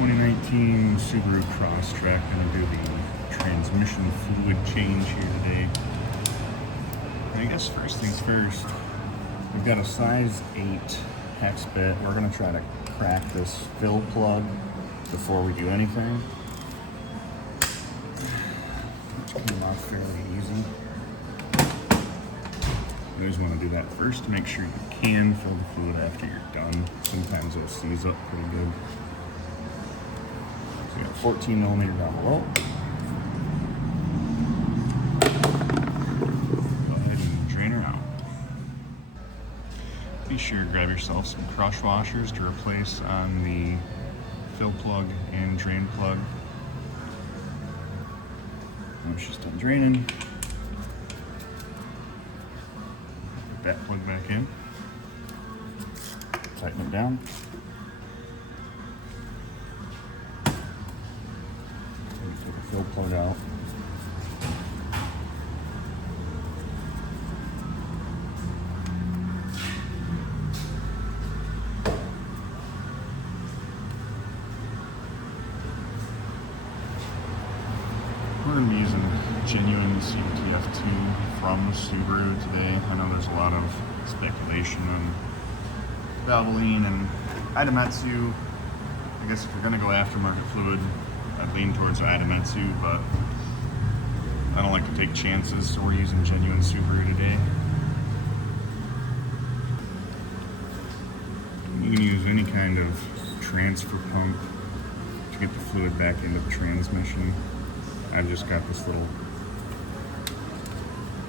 2019 Subaru Crosstrek. Gonna do the transmission fluid change here today. And I guess first things first, we've got a size 8 hex bit. We're gonna try to crack this fill plug before we do anything. Which came off fairly easy. You always want to do that first to make sure you can fill the fluid after you're done. Sometimes it'll seize up pretty good. So you got 14 millimeter down below. Go ahead and drain her out. Be sure to grab yourself some crush washers to replace on the fill plug and drain plug. Once she's done draining, that plug back in, tighten it down, and take the fill plug out. We're going to be using genuine CVTF2 from Subaru today. I know there's a lot of speculation on Valvoline and Idemitsu. I guess if you're going to go aftermarket fluid, I'd lean towards Idemitsu, but I don't like to take chances, so we're using genuine Subaru today. You can use any kind of transfer pump to get the fluid back into the transmission. I've just got this little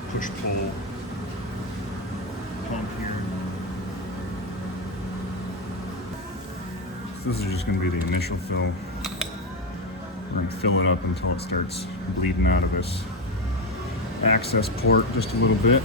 push-pull pump here. So this is just going to be the initial fill. We're going to fill it up until it starts bleeding out of this access port just a little bit.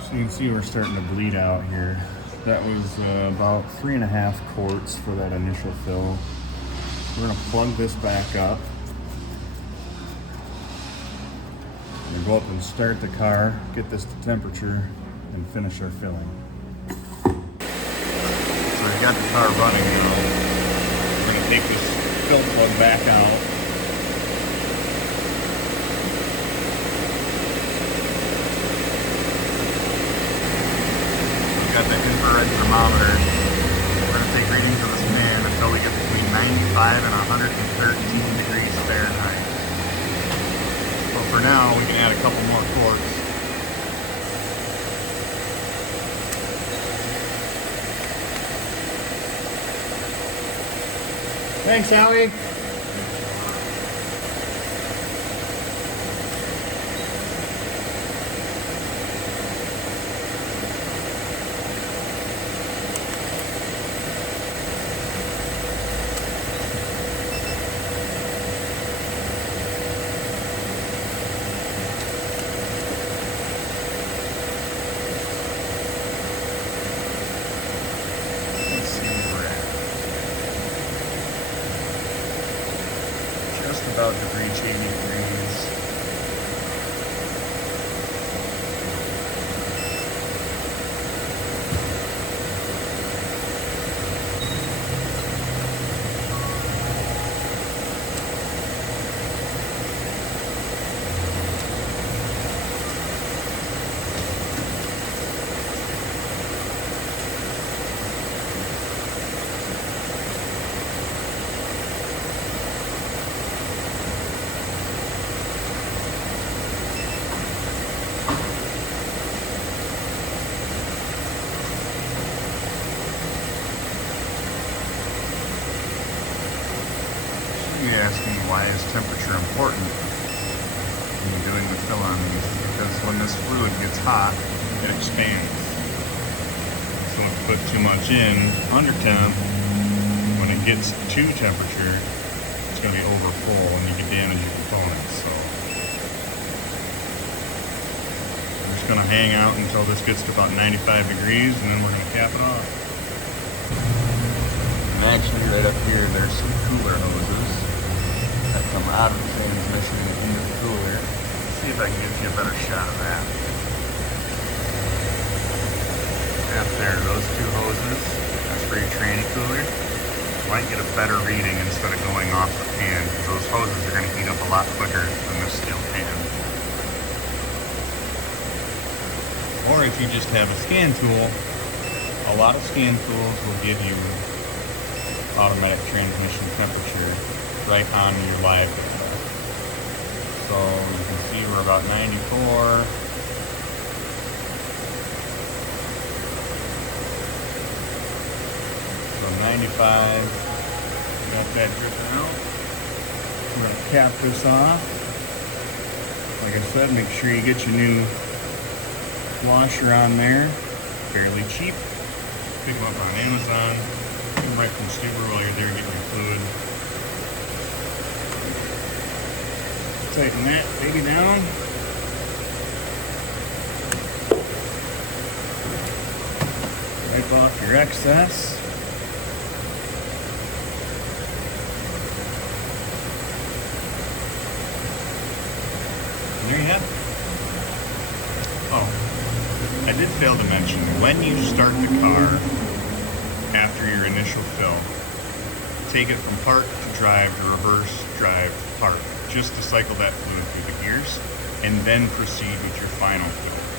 So you can see we're starting to bleed out here. That was about 3.5 quarts for that initial fill. We're going to plug this back up. We're going to go up and start the car, get this to temperature, and finish our filling. So we've got the car running now. We're going to take this fill plug back out. Got the infrared thermometer. We're going to take readings of this man until we get between 95 and 113 degrees Fahrenheit. So for now, we can add a couple more quarts. Thanks, Howie. About to reach 80 degrees. You ask me, why is temperature important when you're doing the fill on these? Because when this fluid gets hot, it expands. So if you put too much in under temp, when it gets to temperature, it's going to be over full and you can damage your components. So I'm just going to hang out until this gets to about 95 degrees and then we're going to cap it off. And actually right up here there's some cooler hoses that come out of the transmission and into the cooler. Let's see if I can give you a better shot of that. Up there, those two hoses, that's for your tranny cooler. You might get a better reading instead of going off the pan, because those hoses are going to heat up a lot quicker than this steel pan. Or if you just have a scan tool, a lot of scan tools will give you automatic transmission temperature right on your live data. So you can see we're about 94. So 95. Got that dripping out. We're going to cap this off. Like I said, make sure you get your new washer on there. Fairly cheap. Pick them up on Amazon. Get them right from Subaru while you're there getting your fluid. Tighten that baby down. Wipe off your excess. And there you have it. Oh, I did fail to mention, when you start the car after your initial fill, take it from park to drive to reverse drive to park, just to cycle that fluid through the gears, and then proceed with your final fill.